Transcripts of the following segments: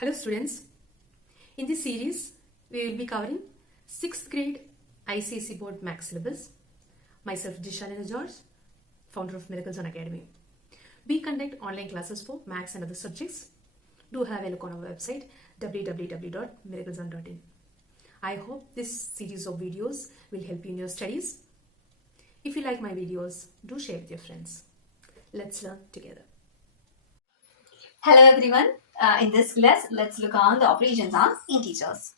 Hello students, in this series we will be covering 6th grade ICSE board max syllabus. Myself Jishalina George, founder of Miracles on Academy. We conduct online classes for max and other subjects. Do have a look on our website www.miracleson.in. I hope this series of videos will help you in your studies. If you like my videos, do share with your friends. Let's learn together. Hello everyone. In this class, let's look on the operations on integers.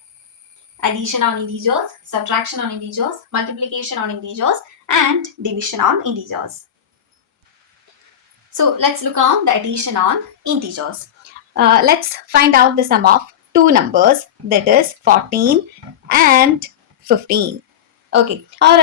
Addition on integers, subtraction on integers, multiplication on integers, and division on integers. So let's look on the addition on integers. Let's find out the sum of two numbers, that is 14 and 15. Okay, or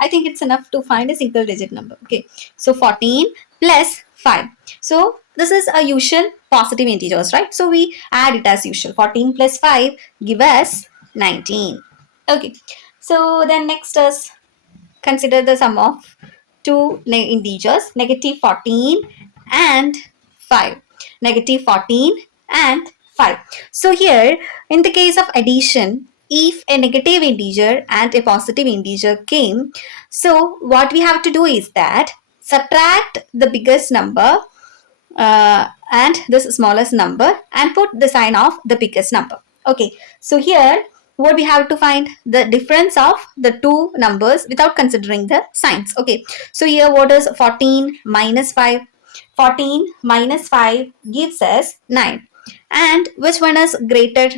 I think it's enough to find a single digit number. Okay, so 14 plus 5. So this is a usual positive integers, right? So we add it as usual. 14 plus 5 give us 19. Okay, so then next is consider the sum of two integers, negative 14 and 5. Negative 14 and 5. So here, in the case of addition, if a negative integer and a positive integer came, so what we have to do is that subtract the biggest number and this smallest number and put the sign of the biggest number. Okay, so here what we have to find the difference of the two numbers without considering the signs. Okay, so here what is 14 minus 5? 14 minus 5 gives us 9. And which one is greater?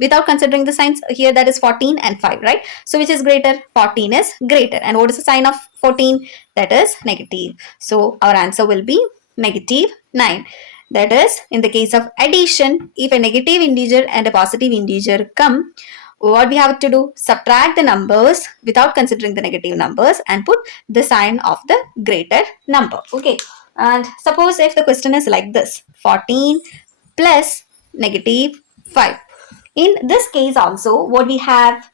Without considering the signs here, that is 14 and 5, right? So which is greater? 14 is greater. And what is the sign of 14? That is negative. So our answer will be negative 9. That is, in the case of addition, if a negative integer and a positive integer come, what we have to do? Subtract the numbers without considering the negative numbers and put the sign of the greater number. Okay, and suppose if the question is like this, 14 plus negative 5. In this case also, what we have?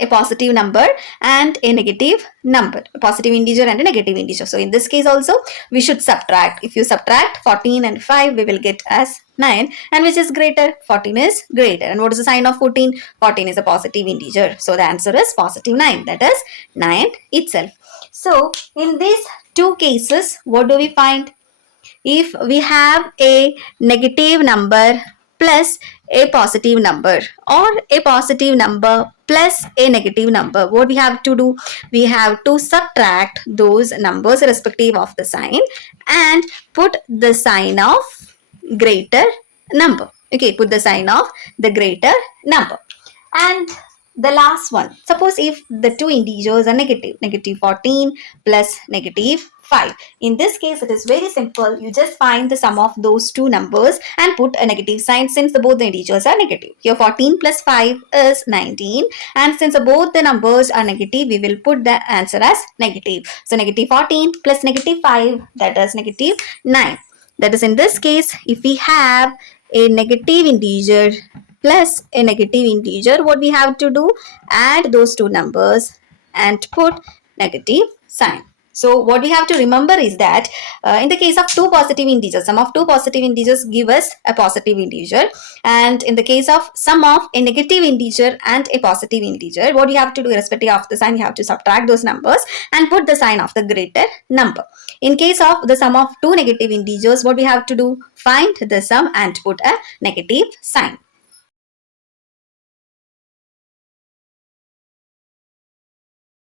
A positive number and a negative number, a positive integer and a negative integer. So in this case also we should subtract. If you subtract 14 and 5, we will get as 9. And which is greater? 14 is greater. And what is the sign of 14? 14 is a positive integer. So the answer is positive 9. That is 9 itself. So in these two cases, what do we find? If we have a negative number plus a positive number or a positive number plus a negative number, what we have to do? We have to subtract those numbers irrespective of the sign and put the sign of greater number. Okay, put the sign of the greater number. And the last one, suppose if the two integers are negative, negative 14 plus negative 5. In this case, it is very simple. You just find the sum of those two numbers and put a negative sign since both the integers are negative. Here 14 plus 5 is 19, and since both the numbers are negative, we will put the answer as negative. So negative 14 plus negative 5, that is negative 9. That is, in this case, if we have a negative integer plus a negative integer, what we have to do? Add those two numbers and put negative sign. So what we have to remember is that in the case of two positive integers, sum of two positive integers give us a positive integer, and in the case of sum of a negative integer and a positive integer, what you have to do irrespective of the sign, you have to subtract those numbers and put the sign of the greater number. In case of the sum of two negative integers, what we have to do? Find the sum and put a negative sign.